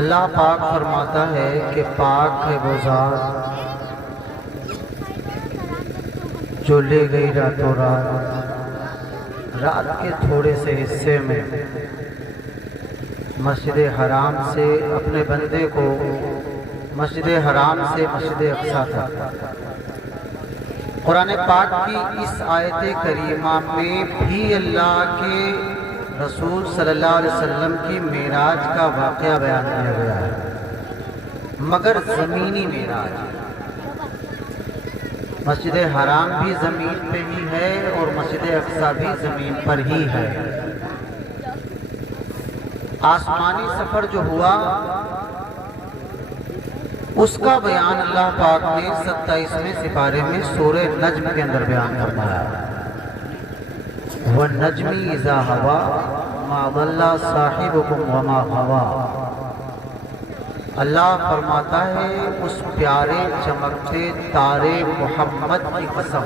اللہ پاک فرماتا ہے کہ پاک ہے وہ ذات جو لے گئی راتوں رات کے تھوڑے سے حصے میں مسجد حرام سے اپنے بندے کو مسجد حرام سے مسجد اقصی تک۔ قرآن پاک کی اس آیت کریمہ میں بھی اللہ کے رسول صلی اللہ علیہ وسلم کی معراج کا واقعہ بیان کیا گیا ہے، مگر زمینی معراج۔ مسجد حرام بھی زمین پہ ہی ہے اور مسجد اقصی بھی زمین پر ہی ہے۔ آسمانی سفر جو ہوا اس کا بیان اللہ پاک نے 27ویں سپارے میں سورہ نجم کے اندر بیان فرمایا ہے۔ وَالنَّجْمِ إِذَا هَوَىٰ مَا ضَلَّ صَاحِبُكُمْ وَمَا غَوَىٰ۔ اللہ فرماتا ہے اس پیارے چمکتے تارے محمد کی قسم۔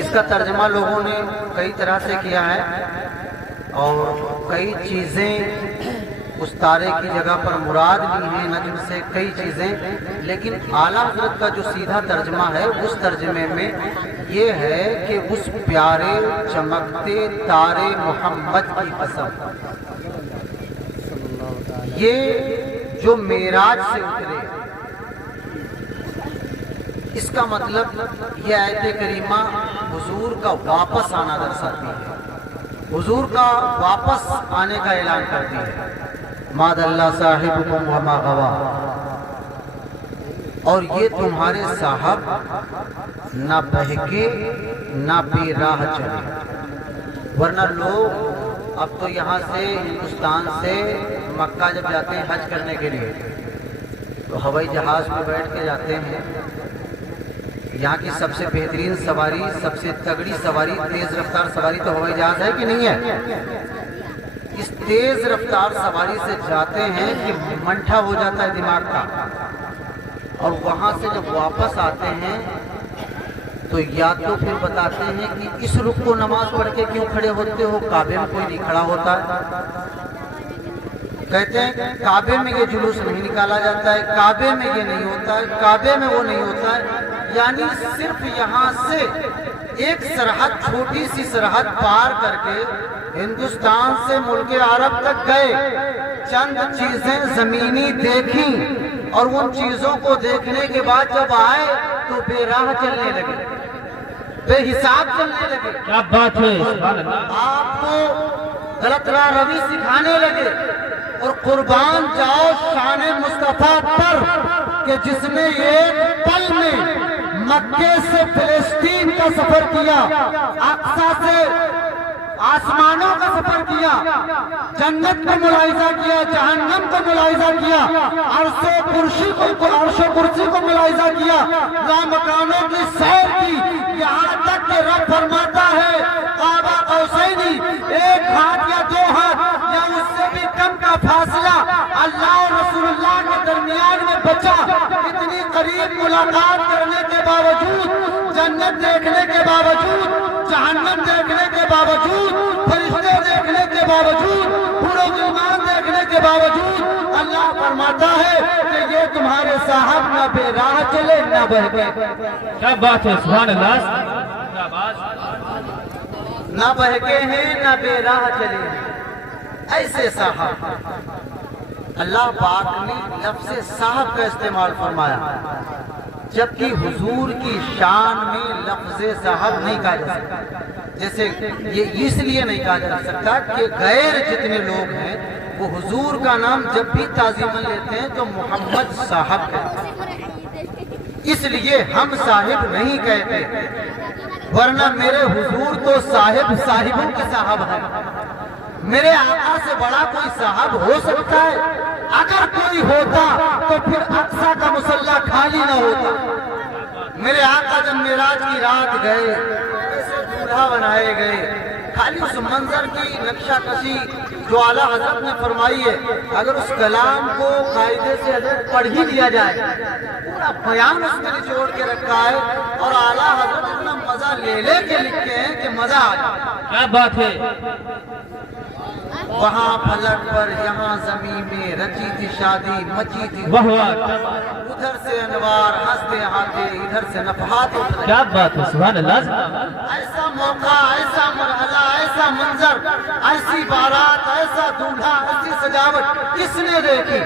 اس کا ترجمہ لوگوں نے کئی طرح سے کیا ہے اور کئی چیزیں اس تارے کی جگہ پر مراد لی ہیں، نجم سے کئی چیزیں، لیکن اعلیٰ حضرت کا جو سیدھا ترجمہ ہے اس ترجمے میں یہ ہے کہ اس پیارے چمکتے تارے محمد کی قسم۔ یہ جو معراج سے اترے، اس کا مطلب یہ آیت کریمہ حضور کا واپس آنا درساتی ہے، حضور کا واپس آنے کا اعلان کرتی ہے۔ ما ضل صاحبکم وما غویٰ، اور یہ تمہارے صاحب نہ بہکے نہ بے راہ چلے۔ ورنہ لوگ اب تو یہاں سے ہندوستان سے مکہ جب جاتے ہیں حج کرنے کے لیے تو ہوائی جہاز میں بیٹھ کے جاتے ہیں۔ یہاں کی سب سے بہترین سواری، سب سے تگڑی سواری، تیز رفتار سواری تو ہوائی جہاز ہے کہ نہیں ہے؟ اس تیز رفتار سواری سے جاتے ہیں کہ منٹھا ہو جاتا ہے دماغ کا، اور وہاں سے جب واپس آتے ہیں تو یا تو پھر بتاتے ہیں کہ اس رخ کو نماز پڑھ کے کیوں کھڑے ہوتے ہو، کعبے میں کوئی نہیں کھڑا ہوتا ہے۔ کہتے ہیں کعبے میں یہ جلوس نہیں نکالا جاتا ہے، کعبے میں یہ نہیں ہوتا ہے، کعبے میں وہ نہیں ہوتا ہے۔ یعنی صرف یہاں سے ایک سرحد، چھوٹی سی سرحد پار کر کے ہندوستان سے ملک عرب تک گئے، چند چیزیں زمینی دیکھیں، اور ان چیزوں کو دیکھنے کے بعد جب آئے تو بے راہ چلنے لگے، بے حساب چلنے لگے۔ کیا بات ہے، سبحان اللہ۔ آپ کو غلط راہ روی سکھانے لگے، اور قربان جاؤ شان مصطفیٰ پر کہ جس نے ایک پل میں مکے سے فلسطین کا سفر کیا، اقصی سے آسمانوں کا سفر کیا، جنت کو ملاحظہ کیا، جہنم کو ملاحظہ کیا، عرش و کرسی کو ملاحظہ کیا، لامکانوں کی سیر کی، یہاں تک کہ رب فرماتا ہے کعبہ قوسینی، ایک ہاتھ یا دو ہاتھ یا اس سے بھی کم کا فاصلہ اللہ اور رسول اللہ کے درمیان میں بچا۔ اتنی قریب ملاقات کرنے کے باوجود، جنت دیکھنے کے باوجود، جہنم دیکھنے کے باوجود، فرشتے دیکھنے کے باوجود، بوڑھے غلمان دیکھنے کے باوجود، اللہ فرماتا ہے کہ یہ تمہارے صاحب نہ بے راہ چلے نہ بہکے۔ کیا بات ہے، سبحان اللہ۔ نہ بہکے ہیں نہ بے راہ چلے ہیں، ایسے صاحب۔ اللہ پاک نے لفظ صاحب کا استعمال فرمایا، جبکہ حضور کی شان میں لفظ صاحب نہیں کہا جا سکتا۔ جیسے یہ اس لیے نہیں کہا جا سکتا کہ غیر جتنے لوگ ہیں وہ حضور کا نام جب بھی تعظیماً لیتے ہیں تو محمد صاحب کہتے ہیں، اس لیے ہم صاحب نہیں کہتے، ورنہ میرے حضور تو صاحب صاحبوں کے صاحب ہیں۔ میرے آقا سے بڑا کوئی صاحب ہو سکتا ہے؟ اگر کوئی ہوتا تو پھر اقصی کا مصلی خالی نہ ہوتا۔ میرے آقا جب معراج کی رات گئے، ایسے دولہا بنائے گئے، خالی اس منظر کی نقشہ کشی جو اعلیٰ حضرت نے فرمائی ہے، اگر اس کلام کو قاعدے سے حضرت پڑھ ہی لیا جائے، پورا بیان اس میں نچوڑ کے رکھا ہے، اور اعلیٰ حضرت اتنا مزہ لے کے لکھتے ہیں کہ مزہ آ جائے۔ کیا بات ہے۔ وہاں پلٹ پر یہاں زمین میں رچی تھی شادی مچی تھی واہ واہ ادھر سے انوار ہنستے آتے ادھر سے نفحات اٹھ کیا بات ہے سبحان اللہ ایسا موقع ایسا مرحلہ ایسا منظر ایسی بارات ایسا دولہا ایسی سجاوٹ کس نے دیکھی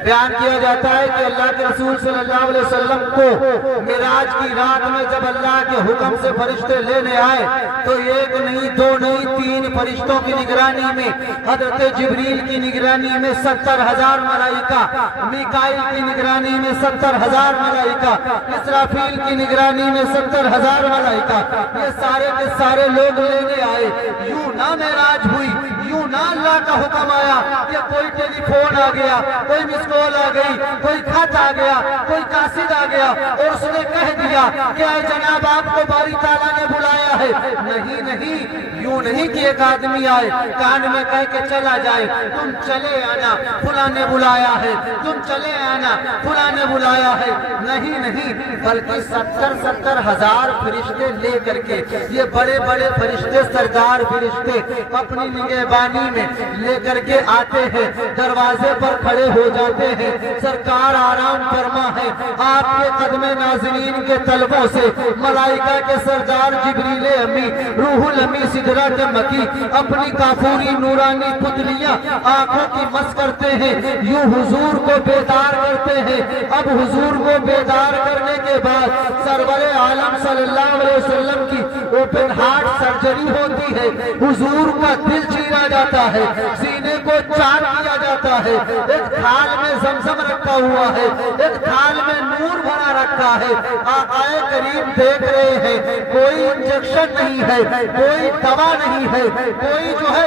بیان کیا جاتا ہے کہ اللہ کے رسول صلی اللہ علیہ وسلم کو معراج کی رات میں جب اللہ کے حکم سے فرشتے لینے آئے تو ایک نہیں دو نہیں تین فرشتوں کی نگرانی میں حضرت جبریل کی نگرانی میں 70,000 ملائکہ میکائیل کی نگرانی میں 70,000 ملائکہ اسرافیل کی نگرانی میں 70,000 ملائکہ یہ سارے کے سارے لوگ لینے آئے یوں نہ معراج ہوئی یوں نہ اللہ کا حکم آیا کہ کوئی ٹیلی فون آ گیا کوئی مس کال آ گئی کوئی خط آ گیا کوئی قاصد آ گیا اور اس نے کہہ دیا کہ اے جناب آپ کو باری تعالیٰ نے بلایا ہے نہیں یوں نہیں کہ ایک آدمی آئے کان میں کہہ کے چلا جائے تم چلے آنا فلاں نے بلایا ہے تم چلے آنا فلاں نے بلایا ہے نہیں بلکہ 70,000 فرشتے لے کر کے یہ بڑے بڑے فرشتے سردار فرشتے اپنی نگہبانی میں لے کر کے آتے ہیں دروازے پر کھڑے ہو جاتے ہیں سرکار آرام فرما ہے آپ کے قدم ناظرین کے طلبوں سے ملائکہ کے سردار جبریل امی روح الامی سدرۃ مکی اپنی کافوری نورانی پتلیاں آنکھوں کی مس کرتے ہیں یوں حضور کو بیدار کرتے ہیں اب حضور کو بیدار کرنے کے بعد سرور عالم صلی اللہ علیہ وسلم کی اوپن ہارٹ سرجری ہوتی ہے حضور کا دل چیرا جاتا ہے سینے کو چاک کیا جاتا ہے ایک تھال میں زمزم رکھا ہوا ہے ایک تھال میں نور بھرا رکھا ہے آقا کریم دیکھ رہے ہیں کوئی انجیکشن نہیں ہے کوئی دوا نہیں ہے کوئی جو ہے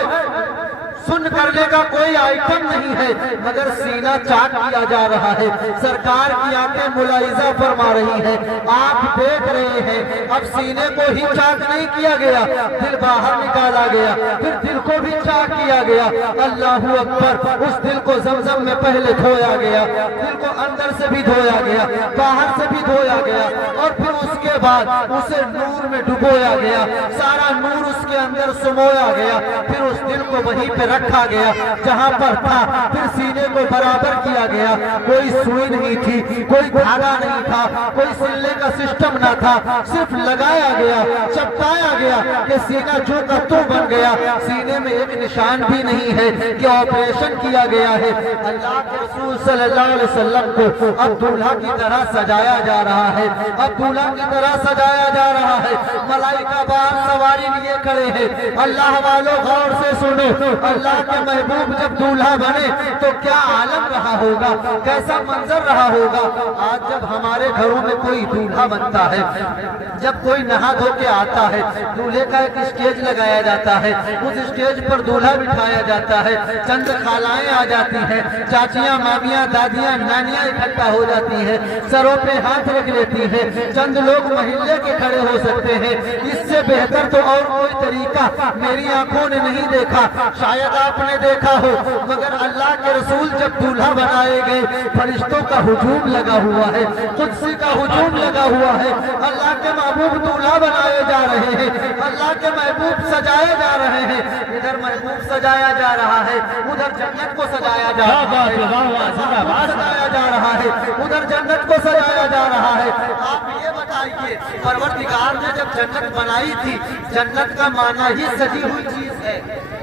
سن کرنے کا کوئی آئٹم نہیں ہے مگر سینہ چاک کیا جا رہا ہے سرکار کی آنکھیں ملاحظہ فرما رہی ہیں آپ دیکھ رہے ہیں اب سینے کو ہی چاک نہیں کیا گیا دل باہر نکالا گیا پھر دل کو بھی چاک کیا گیا اللہ اکبر اس دل کو زمزم میں پہلے دھویا گیا دل کو اندر سے بھی دھویا گیا باہر سے بھی دھویا گیا اور پھر اس کے بعد اسے نور میں ڈبویا گیا سارا نور اس کے اندر سمویا گیا پھر اس دل کو وہیں پہ رکھا گیا جہاں پر تھا پھر سینے کو برابر کیا گیا کوئی سوئی نہیں تھی کوئی دھاگا نہیں تھا کوئی سلنے کا سسٹم نہ تھا صرف لگایا گیا چپکایا گیا کہ سینہ جو کا تو بن گیا سینے میں ایک نشان بھی نہیں ہے کہ آپریشن کیا گیا ہے اللہ کے رسول صلی اللہ علیہ وسلم کو اب دولہا کی طرح سجایا جا رہا ہے اب دولہا کی طرح سجایا جا رہا ہے ملائکہ بار سواری لیے کھڑے ہیں اللہ والوں غور سے سنو اللہ کے محبوب جب دولہا بنے تو کیا عالم رہا ہوگا کیسا منظر رہا ہوگا آج جب ہمارے گھروں میں کوئی دولہا بنتا ہے جب کوئی نہا دھو کے آتا ہے دولہے کا ایک اسٹیج لگایا جاتا ہے اس اسٹیج پر دولہا بٹھایا جاتا ہے چند خالائیں آ جاتی ہیں چاچیاں مامیاں دادیاں نانیاں اکٹھا ہو جاتی ہیں سروں پہ ہاتھ رکھ لیتی ہیں چند لوگ محلے کے کھڑے ہو سکتے ہیں اس سے بہتر تو اور کوئی طریقہ میری آنکھوں نے نہیں دیکھا شاید آپ نے دیکھا ہو مگر اللہ کے رسول جب دولہا بنائے گئے فرشتوں کا ہجوم لگا ہوا ہے قدسی کا ہجوم لگا ہوا ہے اللہ کے محبوب دولہا بنائے جا رہے ہیں اللہ کے محبوب سجائے جا رہے ہیں ادھر محبوب سجایا جا رہا ہے ادھر جنت کو سجایا جا رہا ہے سجایا جا رہا ہے ادھر جنت کو سجایا جا رہا ہے آپ یہ بتائیے پروردگار نے جب جنت بنائی تھی جنت کا معنی ہی سجی ہوئی چیز ہے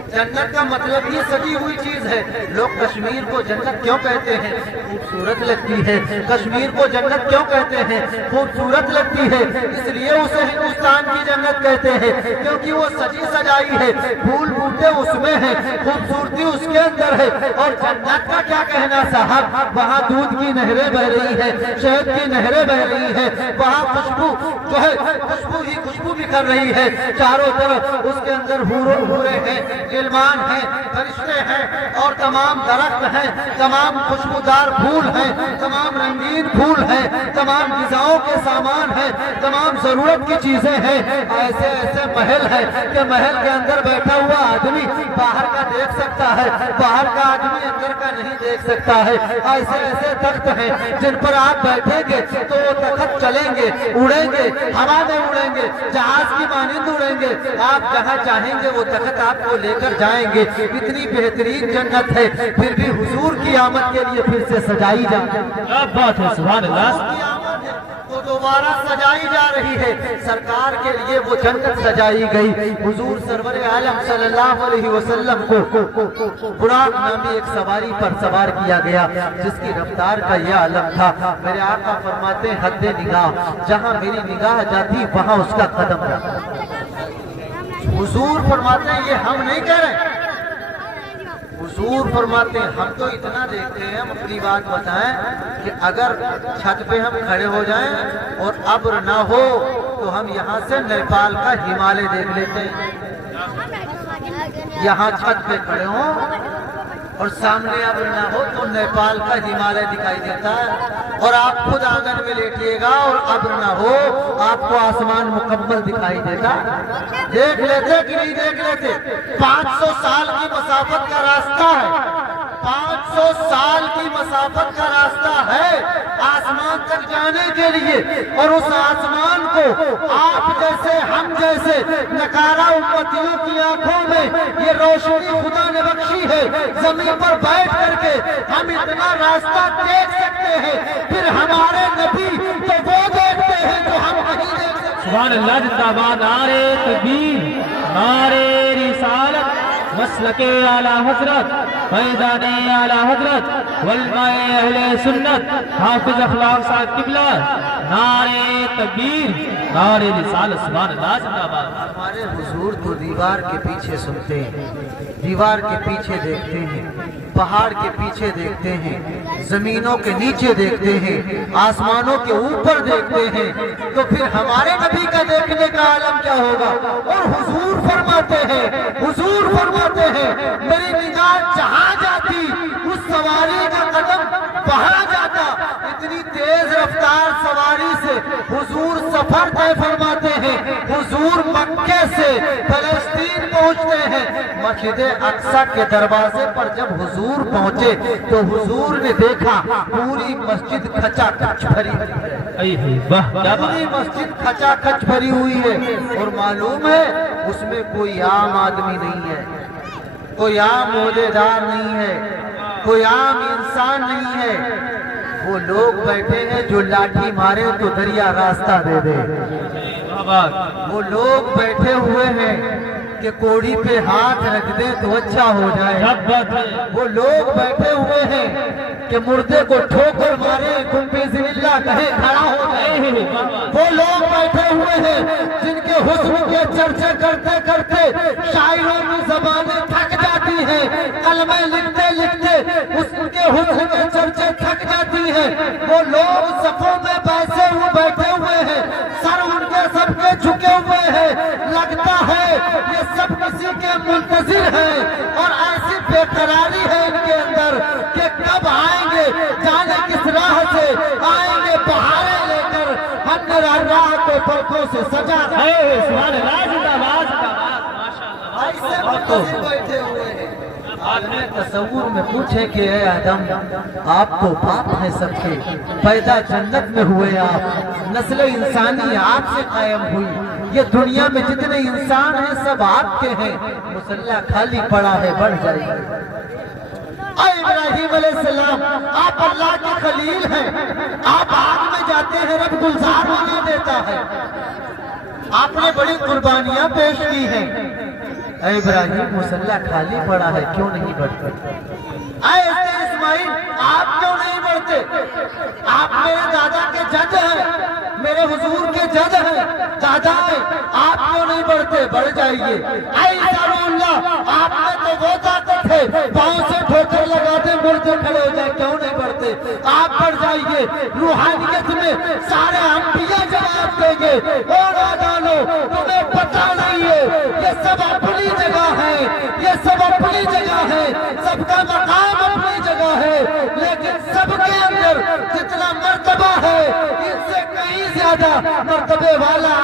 جنت کا مطلب یہ سجی ہوئی چیز ہے لوگ کشمیر کو جنت کیوں کہتے ہیں خوبصورت لگتی ہے کشمیر کو جنت کیوں کہتے ہیں خوبصورت لگتی ہے اس لیے اسے ہندوستان کی جنت کہتے ہیں کیونکہ وہ سجی سجائی ہے پھول بوٹے اس میں ہیں خوبصورتی اس کے اندر ہے اور جنت کا کیا کہنا صاحب وہاں دودھ کی نہریں بہ رہی ہیں شہد کی نہریں بہ رہی ہیں وہاں خوشبو جو ہے خوشبو ہی خوشبو بھی کر رہی ہے چاروں طرف اس کے اندر حوریں ہیں غلمان ہیں فرشتے ہیں اور تمام درخت ہیں تمام خوشبودار پھول ہیں تمام رنگین پھول ہیں تمام غذاؤں کے سامان ہیں تمام ضرورت کی چیزیں ہیں ایسے ایسے محل ہیں کہ محل کے اندر بیٹھا ہوا آدمی باہر کا دیکھ سکتا ہے باہر کا آدمی اندر کا نہیں دیکھ سکتا ہے ایسے ایسے تخت ہیں جن پر آپ بیٹھیں گے تو وہ تخت چلیں گے اڑیں گے ہوا میں اڑیں گے جہاز کی مانند اڑیں گے آپ جہاں چاہیں گے وہ تخت آپ کو لے کر کر جائیں گے. اتنی بہترین جنت ہے پھر بھی حضور کی آمد کے لیے پھر سے سجائی جاتی ہے. کیا بات ہے، سبحان اللہ. کی آمد ہے تو دوبارہ سجائی جا رہی ہے. سرکار کے لیے وہ جنت سجائی گئی. حضور سرور عالم صلی اللہ علیہ وسلم کو براق نامی ایک سواری پر سوار کیا گیا جس کی رفتار کا یہ عالم تھا. میرے آقا فرماتے ہیں حد نگاہ، جہاں میری نگاہ جاتی وہاں اس کا قدم رہا. حضور فرماتے ہیں یہ ہم نہیں کہہ رہے. حضور فرماتے ہیں ہم تو اتنا دیکھتے ہیں، ہم اپنی بات بتائیں کہ اگر چھت پہ ہم کھڑے ہو جائیں اور ابر نہ ہو تو ہم یہاں سے نیپال کا ہمالیہ دیکھ لیتے ہیں. یہاں چھت پہ کھڑے ہوں اور سامنے ابر نہ ہو تو نیپال کا ہمالیہ دکھائی دیتا ہے. اور آپ خود آنگن میں لیٹیے گا اور ابر نہ ہو آپ کو آسمان مکمل دکھائی دیتا. دیکھ لیتے کہ نہیں دیکھ لیتے؟ 500 سال کی مسافت کا راستہ ہے. 500 سال کی مسافت کا راستہ ہے آسمان تک جانے کے لیے. اور اس آسمان کو آپ جیسے ہم جیسے نکارہ امتیوں کی آنکھوں میں یہ روشنی خدا نے بخشی ہے. زمین پر بیٹھ کر کے ہم اتنا راستہ دیکھ سکتے ہیں، پھر ہمارے نبی تو وہ دیکھتے ہیں جو ہم نہیں دیکھ سکتے. سبحان اللہ. زندہ باد. نعرے تکبیر، نعرے رسالت، مسلک اعلی حضرت، فیضان اعلی حضرت، علماء اہل سنت، حافظ اخلاق صاحب قبلہ. نعرے تکبیر، نعرے رسالت. سبحان اللہ. زندہ باد. ہمارے حضور تو دیوار کے پیچھے سنتے ہیں، دیوار کے پیچھے دیکھتے ہیں، پہاڑ کے پیچھے دیکھتے ہیں، زمینوں کے نیچے دیکھتے ہیں، آسمانوں کے اوپر دیکھتے ہیں. تو پھر ہمارے نبی کا دیکھنے کا عالم کیا ہوگا؟ اور حضور فرماتے ہیں، حضور فرماتے ہیں میری نگاہ جہاں جاتی اس سواری کا قدم وہاں جاتا. اتنی تیز رفتار سواری سے حضور سفر طے فرماتے ہیں. حضور مکے سے فلسطین پہنچتے ہیں. مسجد اقصی کے دروازے پر جب حضور پہنچے تو حضور نے دیکھا پوری مسجد کھچا کھچ بھری ہوئی ہے. پوری مسجد کھچا کھچ بھری ہوئی ہے. اور معلوم ہے اس میں کوئی عام آدمی نہیں ہے، کوئی عام عہدیدار نہیں ہے، کوئی عام انسان نہیں ہے. وہ لوگ بیٹھے ہیں جو لاٹھی مارے تو دریا راستہ دے دے. وہ لوگ بیٹھے ہوئے ہیں کہ کوڑی پہ ہاتھ رکھ دیں تو اچھا ہو جائے. وہ لوگ بیٹھے ہوئے ہیں کہ مردے کو ٹھوکر مارے تم بسم اللہ کہے کھڑا ہو جائے. وہ لوگ بیٹھے ہوئے ہیں جن کے حسن کے چرچے کرتے کرتے شاعروں کی زبانیں تھک جاتی ہیں، کلمے لکھتے لکھتے اس کے حسن کے چرچے تھک جاتی ہیں. وہ لوگ صفوں میں بیٹھے ہوئے ہیں، سر ان کے سب کے جھکے ہوئے ہیں. لگتا ہے یہ سب کسی کے منتظر ہیں اور ایسی بے قراری ہے ان کے اندر کہ کب آئیں گے، جانے کس راہ سے آئیں گے بہاریں لے کر. ہم نے راہ کو پلکوں سے سجا ہے. سبحان اللہ. زندہ باد. زندہ باد. ماشاءاللہ. ایسے منتظر بیٹھے ہوئے ہیں. عالم تصور میں پوچھے کہ اے آدم آپ تو باپ ہیں سب کے، پیدا جنت میں ہوئے آپ، نسل انسانی آپ سے قائم ہوئی، یہ دنیا میں جتنے انسان ہیں سب آپ کے ہیں، مصلح خالی پڑا ہے بڑھ جائے گا. اے ابراہیم علیہ السلام آپ اللہ کے خلیل ہیں، آپ آگ میں جاتے ہیں رب گلزار بنا دیتا ہے. آپ نے بڑی قربانیاں پیش کی ہیں. اے ابراہیم مصلح خالی پڑا ہے کیوں نہیں بڑھتے؟ اے اسماعیل آپ کیوں نہیں بڑھتے؟ آپ میرے دادا کے جد ہیں، میرے حضور کے جد ہیں، دادا ہیں، آپ کیوں نہیں بڑھتے؟ بڑھ جائیے. اے عیسیٰ اللہ آپ میں تو وہ طاقت ہے پاؤں سے ٹھوکر لگا دے مردے کھڑے ہو جائے، کیوں نہیں بڑھتے؟ آپ بڑھ جائیے. روحانیت میں سارے انبیاء جواب دیں گے او نادانو تمہیں پتہ نہیں ہے، یہ سب اپنی جگہ ہے، یہ سب اپنی جگہ ہے، سب کا مقام اپنی جگہ ہے، لیکن سب کے اندر جتنا مرتبہ ہے ان سے کہیں زیادہ مرتبے والا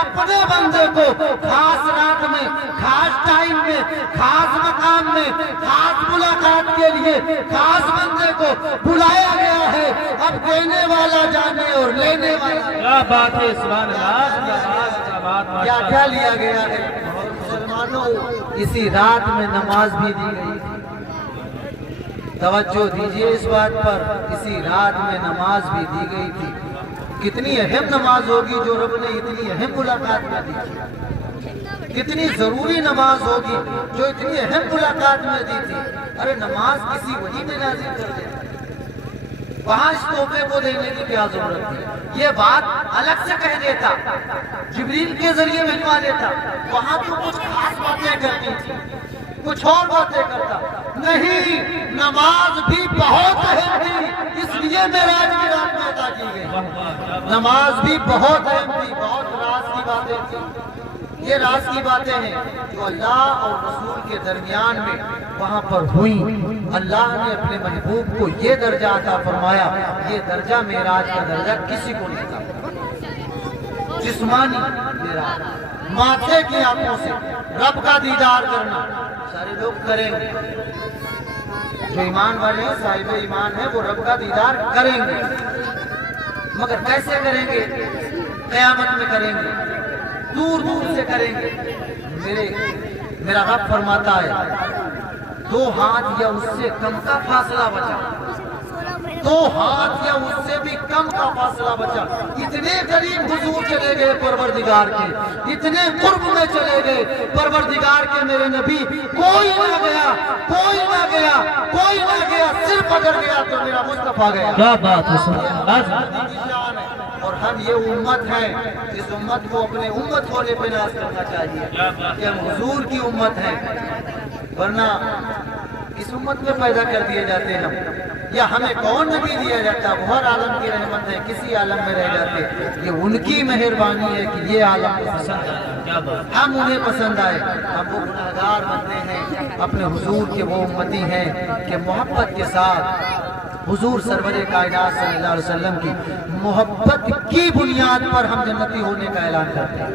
اپنے بندے کو خاص رات میں، خاص ٹائم میں، خاص مقام میں، خاص ملاقات کے لیے خاص بندے کو بلایا گیا ہے۔ اب دینے والا جانے اور لینے والا کیا بات ہے، سبحان اللہ، کیا بات، کیا کیا لیا گیا ہے۔ مسلمانوں، اسی رات میں نماز بھی دی گئی تھی۔ توجہ دیجئے اس بات پر، اسی رات میں نماز بھی دی گئی تھی۔ کتنی اہم نماز ہوگی جو رب نے اتنی اہم ملاقات میں دی تھی، کتنی ضروری نماز ہوگی جو اتنی اہم ملاقات میں دی تھی۔ ارے نماز کسی وحی میں نازل کر دے، وہاں اس تحفے کو دینے کی کیا ضرورت تھی؟ یہ بات الگ سے کہہ دیتا، جبریل کے ذریعے بھجوا دیتا، وہاں تو کچھ خاص باتیں کرتی تھی، کچھ اور باتیں کرتا نہیں۔ نماز بھی بہت اہم تھی، اس لیے معراج کی رات میں عطا کی گئی۔ نماز بھی بہت اہم تھی، بہت راز کی باتیں تھی۔ یہ راز کی باتیں ہیں جو اللہ اور رسول کے درمیان میں وہاں پر ہوئی۔ اللہ نے اپنے محبوب کو یہ درجہ عطا فرمایا، یہ درجہ معراج کا درجہ کسی کو نہیں تھا۔ جسمانی معراج، ماتھے کی آنکھوں سے رب کا دیدار کرنا سارے لوگ کریں گے، جو ایمان والے ہیں، صاحب ایمان ہیں، وہ رب کا دیدار کریں گے، مگر کیسے کریں گے؟ قیامت میں کریں گے، دور دور سے کریں گے۔ میرا رب فرماتا ہے 2 ہاتھ یا اس سے کم کا فاصلہ بچا، 2 ہاتھ یا اس سے بھی کم کا فاصلہ بچا۔ اتنے قریب حضور چلے گئے پروردگار کے، اتنے قرب میں چلے گئے پروردگار کے میرے نبی۔ کوئی نہ گیا، کوئی نہ گیا، کوئی نہ گیا، صرف اگر گیا تو میرا مصطفیٰ گیا۔ کیا بات ہے، اور ہم یہ امت ہیں، اس امت کو اپنے امت ہونے پہ ناز کرنا چاہیے کہ ہم حضور کی امت ہیں، ورنہ اس امت میں پیدا کر دیے جاتے ہیں ہم، یا ہمیں کون نبی دیا جاتا، وہ ہر عالم کی رحمت ہے، کسی عالم میں رہ جاتے۔ یہ ان کی مہربانی ہے کہ یہ عالم پسند آئے، ہم انہیں پسند آئے۔ ہم وہ گناہگار بنتے ہیں، اپنے حضور کے وہ امتی ہیں کہ محبت کے ساتھ حضور سرور کائنات صلی اللہ علیہ وسلم کی محبت کی بنیاد پر ہم جنتی ہونے کا اعلان کرتے ہیں۔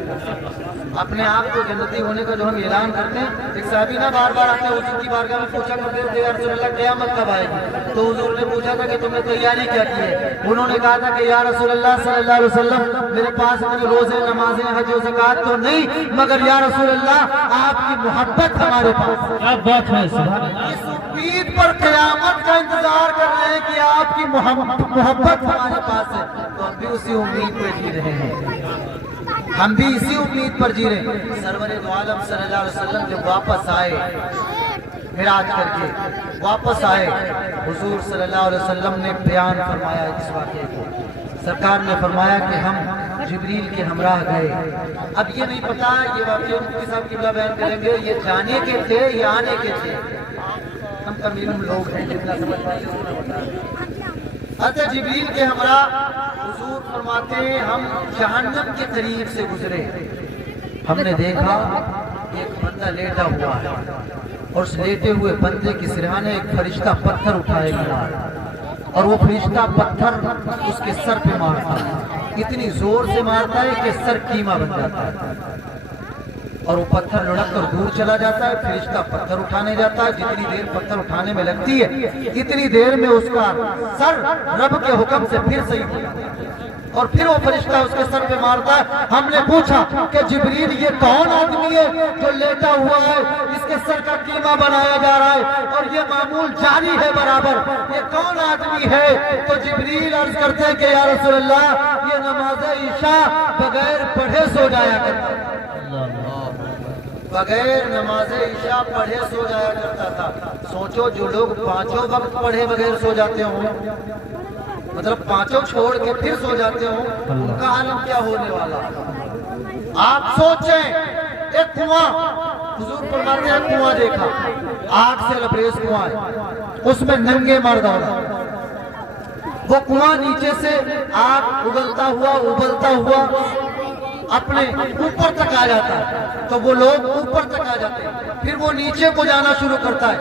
اپنے آپ کو جنتی ہونے کا جو ہم اعلان کرتے ہیں، ایک صحابی نہ بار بار آتے ہیں حضور کی بارگاہ میں پوچھا کرتے تھے، یا رسول اللہ قیامت کب آئے گی؟ تو حضور نے پوچھا تھا کہ تم نے تیاری کیا کی ہے؟ انہوں نے کہا تھا کہ یا رسول اللہ صلی اللہ علیہ وسلم، میرے پاس میں روزے، نمازیں، حج و زکوٰۃ تو نہیں، مگر یا رسول اللہ آپ کی محبت ہمارے پاس ہے۔ کیا بات ہے، سبحان اللہ۔ اس امید پر قیامت کا انتظار کر رہے ہیں کہ آپ کی محبت ہمارے پاس ہے، تو ہم بھی اسی امید پر جی رہے ہیں، ہم بھی اسی امید پر جی رہے ہیں۔ سرور دو عالم صلی اللہ علیہ وسلم جب واپس آئے معراج کر کے، واپس آئے، حضور صلی اللہ علیہ وسلم نے بیان فرمایا اس واقعے کو۔ سرکار نے فرمایا کہ ہم جبریل کے ہمراہ گئے۔ اب یہ نہیں پتا یہ واقعہ مفتی صاحب قبلہ بیان کریں گے، یہ جانے کے تھے یا آنے کے تھے، ہم کم علم لوگ ہیں، جتنا سمجھ پاتے ہیں اتنا بتا رہے ہیں۔ حضرت جبریل کے ہمراہ حضور فرماتے ہیں ہم جہنم کے قریب سے گزرے، ہم نے دیکھا ایک بندہ لیٹا ہوا ہے، اور اس لیٹے ہوئے بندے کی سرہانے ایک فرشتہ پتھر اٹھائے گا، اور وہ فرشتہ پتھر اس کے سر پہ مارتا ہے، اتنی زور سے مارتا ہے کہ سر کیما بن جاتا ہے، اور وہ پتھر لڑک کر دور چلا جاتا ہے۔ فرشتہ پتھر اٹھانے جاتا ہے، جتنی دیر پتھر اٹھانے میں لگتی ہے اتنی دیر میں اس کا سر رب کے حکم سے پھر صحیح ہو جاتا ہے، اور پھر وہ فرشتہ اس کے سر پہ مارتا ہے۔ ہم نے پوچھا کہ جبریل یہ کون آدمی ہے جو لیٹا ہوا ہے، اس کے سر کا کیما بنایا جا رہا ہے اور یہ معمول جاری ہے برابر، یہ کون آدمی ہے؟ تو جبریل عرض کرتے ہیں کہ یا رسول اللہ یہ نماز عشاء بغیر پڑھے سو جایا کرتا ہے، بغیر نماز عشاء پڑھے سو جایا کرتا تھا۔ سوچو جو لوگ 5 وقت پڑھے بغیر سو جاتے ہوں، مطلب 5 چھوڑ کے پھر سو جاتے ہوں، ان کا عالم کیا ہونے والا۔ آپ سوچیں ایک کنواں، حضور فرماتے ہیں کنواں دیکھا، آگ سے لبریز کنواں ہے، اس میں ننگے مرد عورت، وہ کنواں نیچے سے آگ اگلتا ہوا اپنے اوپر تک آ جاتا ہے تو وہ لوگ اوپر تک آ جاتے ہیں، پھر وہ نیچے کو جانا شروع کرتا ہے،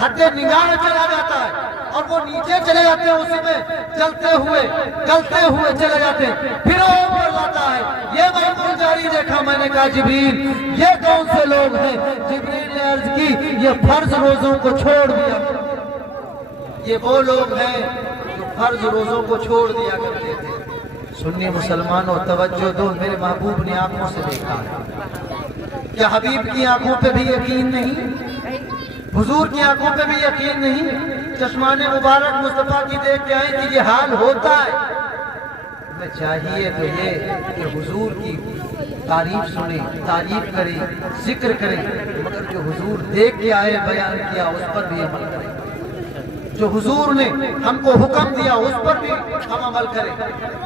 حد نگاہ چلا جاتا ہے اور وہ نیچے چلے جاتے ہیں، اسی میں چلتے ہوئے چلے جاتے ہیں، پھر وہ اوپر لاتا ہے۔ یہ معمول جاری دیکھا میں نے کہا جبریل یہ کون سے لوگ ہیں؟ جبریل نے عرض کی یہ فرض روزوں کو چھوڑ دیا، یہ وہ لوگ ہیں جو فرض روزوں کو چھوڑ دیا کرتے تھے۔ سنی مسلمانوں توجہ دو، میرے محبوب نے آنکھوں سے دیکھا ہے، کیا حبیب کی آنکھوں پہ بھی یقین نہیں؟ حضور کی آنکھوں پہ بھی یقین نہیں؟ چشمان مبارک مصطفیٰ کی دیکھ کے آئیں کہ یہ حال ہوتا ہے۔ ہمیں چاہیے تو یہ کہ حضور کی تعریف سنیں، تعریف کریں، ذکر کریں، مگر جو حضور دیکھ کے آئے بیان کیا اس پر بھی عمل کریں، جو حضور نے ہم کو حکم دیا اس پر بھی ہم عمل کریں۔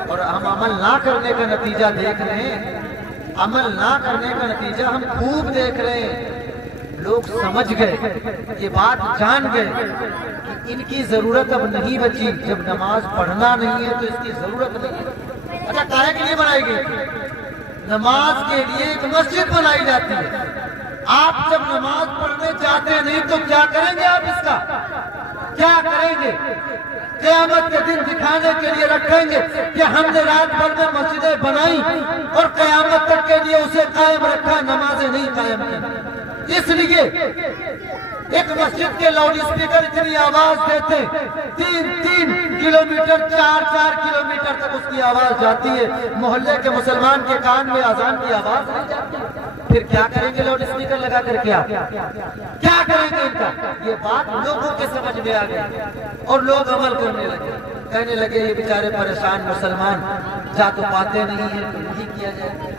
اور ہم عمل نہ کرنے کا نتیجہ دیکھ رہے ہیں، عمل نہ کرنے کا نتیجہ ہم خوب دیکھ رہے ہیں۔ لوگ سمجھ گئے، یہ بات جان گئے کہ ان کی ضرورت اب نہیں بچی، جب نماز پڑھنا نہیں ہے تو اس کی ضرورت نہیں ہے۔ اچھا کاہے کے لیے بنائی گئی؟ نماز کے لیے ایک مسجد بنائی جاتی ہے، آپ جب نماز پڑھنے چاہتے نہیں تو کیا کریں گے؟ آپ اس کا کیا کریں گے؟ قیامت کے دن دکھانے کے لیے رکھیں گے کہ ہم نے رات بھر میں مسجدیں بنائی اور قیامت تک کے لیے اسے قائم رکھا، نمازیں نہیں قائم کی۔ اس لیے ایک مسجد کے لاؤڈ اسپیکر اتنی آواز دیتے، 3 کلومیٹر 4 کلومیٹر تک اس کی آواز جاتی ہے، محلے کے مسلمان کے کان میں اذان کی آواز نہیں جاتی۔ پھر کیا کریں گے لاؤڈ اسپیکر لگا کر؟ کیا کریں گے ان کا؟ یہ بات لوگوں کے سمجھ میں آ گئی اور لوگ عمل کرنے لگے، کہنے لگے یہ بیچارے پریشان مسلمان جا تو پاتے نہیں ہیں، نہیں کیا جائے۔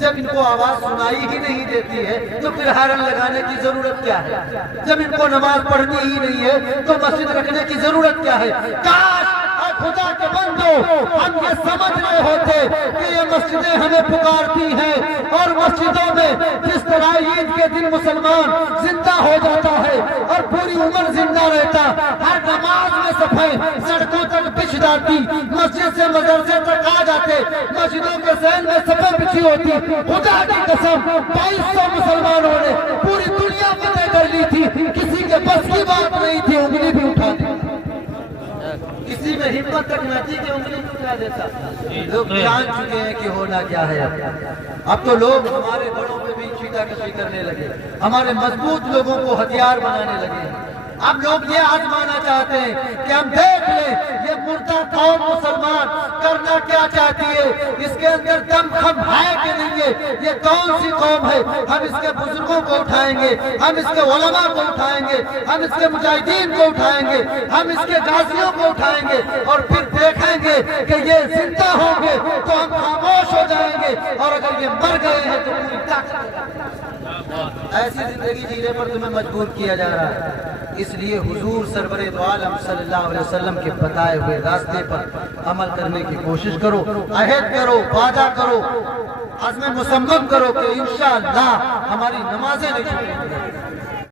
جب ان کو آواز سنائی ہی نہیں دیتی ہے تو پھر ہارن لگانے کی ضرورت کیا ہے؟ جب ان کو نماز پڑھنی ہی نہیں ہے تو مسجد رکھنے کی ضرورت کیا ہے؟ کاش اے خدا کے بندو ہم یہ سمجھ رہے ہوتے کہ یہ مسجدیں ہمیں پکارتی ہیں، اور مسجدوں میں جس طرح عید کے دن مسلمان زندہ ہو جاتا ہے اور پوری عمر زندہ رہتا، ہر نماز میں صفیں سڑکوں تک بچھ جاتی، مسجد سے مدرسے تک آ جاتے، مسجدوں کے ذہن میں صفیں بچھی ہوتی۔ خدا کی قسم 2200 مسلمانوں نے پوری دنیا فتح کر لی تھی، کسی کے بس کی بات نہیں تھی انگلی بھی اٹھا دی، کسی میں ہمت تک نہ تھی کہ انگلی بھی اٹھا دیتا۔ لوگ جان چکے ہیں کہ ہونا کیا ہے۔ اب تو لوگ ہمارے بڑوں پہ بھی چیٹا کشی کرنے لگے، ہمارے مضبوط لوگوں کو ہتھیار بنانے لگے۔ اب لوگ یہ آزمانا چاہتے ہیں کہ ہم دیکھ لیں یہ مردہ قوم مسلمان کرنا کیا چاہتی ہے، اس کے اندر دم خم ہے کہ نہیں ہے، یہ کون سی قوم ہے۔ ہم اس کے بزرگوں کو اٹھائیں گے، ہم اس کے علماء کو اٹھائیں گے، ہم اس کے مجاہدین کو اٹھائیں گے، ہم اس کے غازیوں کو اٹھائیں گے، اور پھر دیکھیں گے کہ یہ زندہ ہوں گے تو ہم خاموش ہو جائیں گے، اور اگر یہ مر گئے ہیں تو پوری طاقت ایسی زندگی جینے پر تمہیں مجبور کیا جا رہا ہے۔ اس لیے حضور سرور دو عالم صلی اللہ علیہ وسلم کے بتائے ہوئے راستے پر عمل کرنے کی کوشش کرو، عہد کرو، وعدہ کرو، عزم مصمم کرو کہ انشاءاللہ ہماری نمازیں نہیں چھوٹیں گی۔